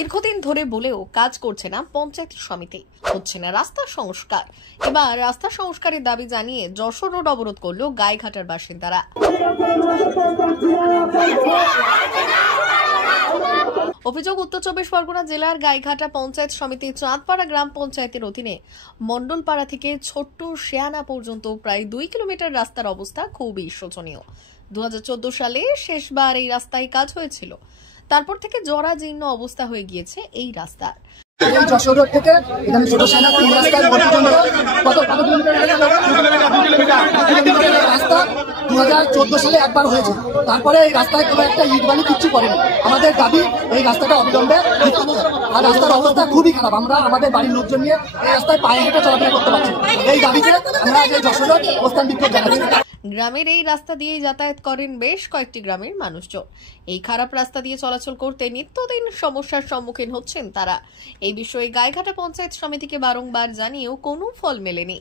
দীর্ঘদিন ধরে বলেও কাজ করছে না পঞ্চায়েত সমিতি, হচ্ছে না রাস্তা সংস্কার। এবার রাস্তা সংস্কারের দাবি জানিয়ে যশোর রোড অবরোধ করলো গাইঘাটার বাসিন্দারা। অভিযোগ, উত্তর 24 পরগনা জেলার গাইঘাটা পঞ্চায়েত সমিতির চাঁদপাড়া গ্রাম পঞ্চায়েতের অধীনে মন্ডলপাড়া থেকে ছোট্ট শেয়ানা পর্যন্ত প্রায় 2 কিলোমিটার রাস্তার অবস্থা খুবই শোচনীয়। 2014 সালে শেষবার এই রাস্তায় কাজ হয়েছিল, তারপর থেকে জরাজীর্ণ অবস্থা হয়ে গিয়েছে এই রাস্তার। এই যশোর রোড থেকে এখানে ছোট শেয়ানা তিন রাস্তায় কত কিলোমিটার রাস্তা 2014 সালে একবার হয়েছে। তারপরে এই রাস্তায় কোনো একটা ইট বালি কিচ্ছু করেনি। আমাদের দাবি এই রাস্তাটা অবিলম্বে দিতে হবে। আর রাস্তার অবস্থা খুবই খারাপ। আমরা আমাদের বাড়ির লোকজন নিয়ে এই রাস্তায় পায়ে হেঁটে চলাফেরা করতে পারছি। এই দাবিতে আমরা আজ এই যশোর রোড অবস্থান বিক্ষোভ জানাচ্ছি। গ্রামের এই রাস্তা দিয়ে যাতায়াত করেন বেশ কয়েকটি গ্রামের মানুষজন। এই খারাপ রাস্তা দিয়ে চলাচল করতে নিত্যদিন সমস্যার সম্মুখীন হচ্ছেন তারা। এই বিষয়ে গাইঘাটা পঞ্চায়েত সমিতিকে বারংবার জানিয়েও কোনো ফল মেলেনি।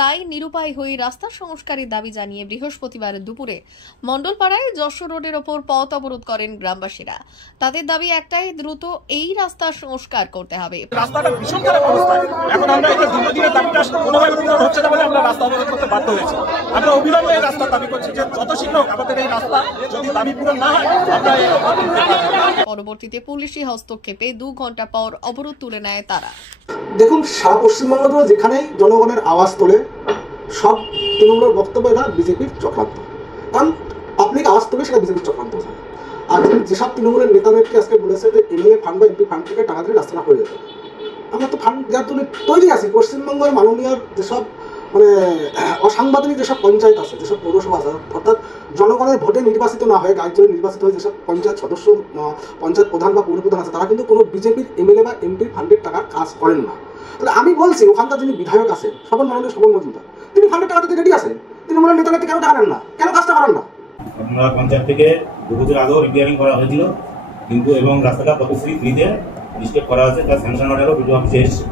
তাই নিরুপায় হয়ে রাস্তা সংস্কারের দাবি জানিয়ে বৃহস্পতিবার দুপুরে মন্ডলপাড়ায় যশোর রোডের ওপর পথ অবরোধ করেন গ্রামবাসীরা। তাদের দাবি একটাই, দ্রুত এই রাস্তা সংস্কার করতে হবে। রাস্তাটা ভীষণ খারাপ অবস্থা। এখন আমরা এই দীর্ঘদিনের দাবিটা কোনোভাবে পূরণ হচ্ছে না বলে আমরা রাস্তা অবরোধ করতে বাধ্য হয়েছি। আমরা অবিলম্বে এই রাস্তা দাবি করছি যে যত শীঘ্র আমাদের এই রাস্তা যদি দাবি পূরণ না হয় আমরা পরবর্তীতে পুলিশি হস্তক্ষেপে 2 ঘন্টা পর অবরোধ তুলে নেয় তারা। দেখুন, সারা পশ্চিমবঙ্গ তো যেখানেই জনগণের আওয়াজ তোলে সব তৃণমূলের বক্তব্য এটা বিজেপির চক্রান্ত। কারণ পাবলিক আওয়াজ তোলে সেটা বিজেপির চক্রান্ত হয়। আর যেসব তৃণমূলের নেতাদেরকে আজকে বলেছে যে এমএলএ ফান্ড বা এমপি ফান্ড থেকে টাকা দিয়ে রাস্তাটা হয়ে যাবে, আমরা তো ফান্ড যার জন্য তৈরি আছি। পশ্চিমবঙ্গের মাননীয় যেসব অসাংবিধানিক যেসব পঞ্চায়েত আছে, যেসব পৌরসভা আছে, অর্থাৎ জনগণের ভোটে নির্বাচিত না হয়ে গাইড নির্বাচিত হয়ে যেসব পঞ্চায়েত সদস্য, পঞ্চায়েত প্রধান বা পৌরপ্রধান আছে, তারা কিন্তু কোনো বিজেপির এমএলএ বা এমপির ফান্ডের টাকার কাজ করেন না। তাহলে আমি বলছি, ওখানকার যিনি বিধায়ক আছেন স্বপন মাননীয় স্বপন মজুমদার, তিনি ফান্ডের টাকা দিতে রেডি আছেন। তৃণমূলের নেতারা কেন টাকা নেন না, কেন কাজটা করেন না? আপনারা পঞ্চায়েত থেকে 2 বছর আগেও রিপেয়ারিং করা হয়েছিল, কিন্তু এবং রাস্তাটা পথশ্রী 3 তে ডিস্ট্রিক্ট করা হয়েছে, তার স্যাংশন অর্ডারও ভিডিও অফিসে এসেছে।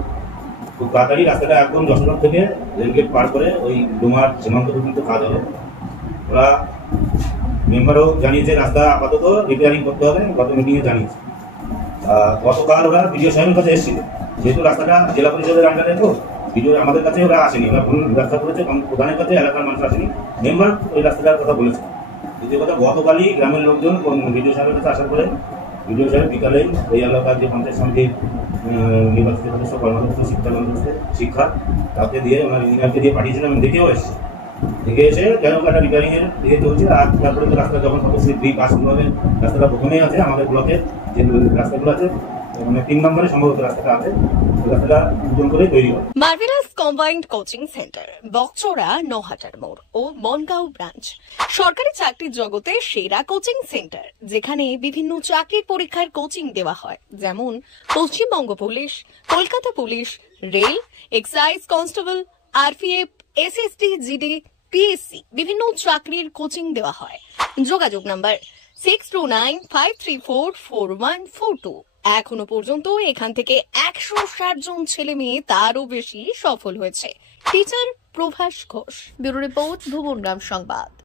খুব তাড়াতাড়ি রাস্তাটা একদম যশোর থেকে রেলগেট পার করে ওই ডোমার সীমান্ত পর্যন্ত কাজ হবে। ওরা মেম্বারও জানিয়েছে রাস্তা আপাতত রিপেয়ারিং করতে হবে, গত মিটিংয়ে জানিয়েছে। গতকাল ওরা ভিডিও সাহেবের কাছে এসেছিল, যেহেতু রাস্তাটা জেলা পরিষদের আন্ডারে, তো ভিডিও আমাদের কাছে ওরা আসেনি। ওরা ব্যবসা করেছে প্রধানের কাছে, এলাকার মানুষ আসেনি। মেম্বার ওই রাস্তাটার কথা বলেছে। দ্বিতীয় কথা, গতকালই গ্রামের লোকজন ভিডিও সাহেবের কাছে আসার পরে ভিডিও সাহেব বিকালেই এই এলাকার যে পঞ্চায়েত সমিতির নির্বাচিত সদস্য, কর্মদক্ষ, শিক্ষা তাকে দিয়ে ওনার ইঞ্জিনিয়ারকে দিয়ে পাঠিয়েছিলাম। আমি দেখেও এসেছি, দেখে এসে কেন একটা রিপেয়ারিংয়ের দিকে চলছে। আর তারপরে তো রাস্তা যখন পথশ্রী 3 পাস হবে, রাস্তাটা প্রথমেই আছে আমাদের ব্লকের যে রাস্তাগুলো আছে, মানে 3 নম্বরে সম্ভবত রাস্তাটা আছে, রাস্তাটা নতুন করে তৈরি হবে। মার্ভেলাস কম্বাইন্ড কোচিং সেন্টার, বকচড়া, নহাটার মোড় ও বনগাঁও ব্রাঞ্চ সরকারি চাকরির জগতে সেরা কোচিং সেন্টার, যেখানে বিভিন্ন চাকরির পরীক্ষার কোচিং দেওয়া হয়, যেমন Paschimbanga police, Kolkata police, rail, excise constable, RPF, SSD, GD, PSC বিভিন্ন চাকরির কোচিং দেওয়া হয়। যোগাযোগ নাম্বার 6295344142। এখনো পর্যন্ত এখান থেকে 160 জন ছেলে মেয়ে তারও বেশি সফল হয়েছে। Teacher Prabhas Ghosh, bureau report, Bhubangram সংবাদ।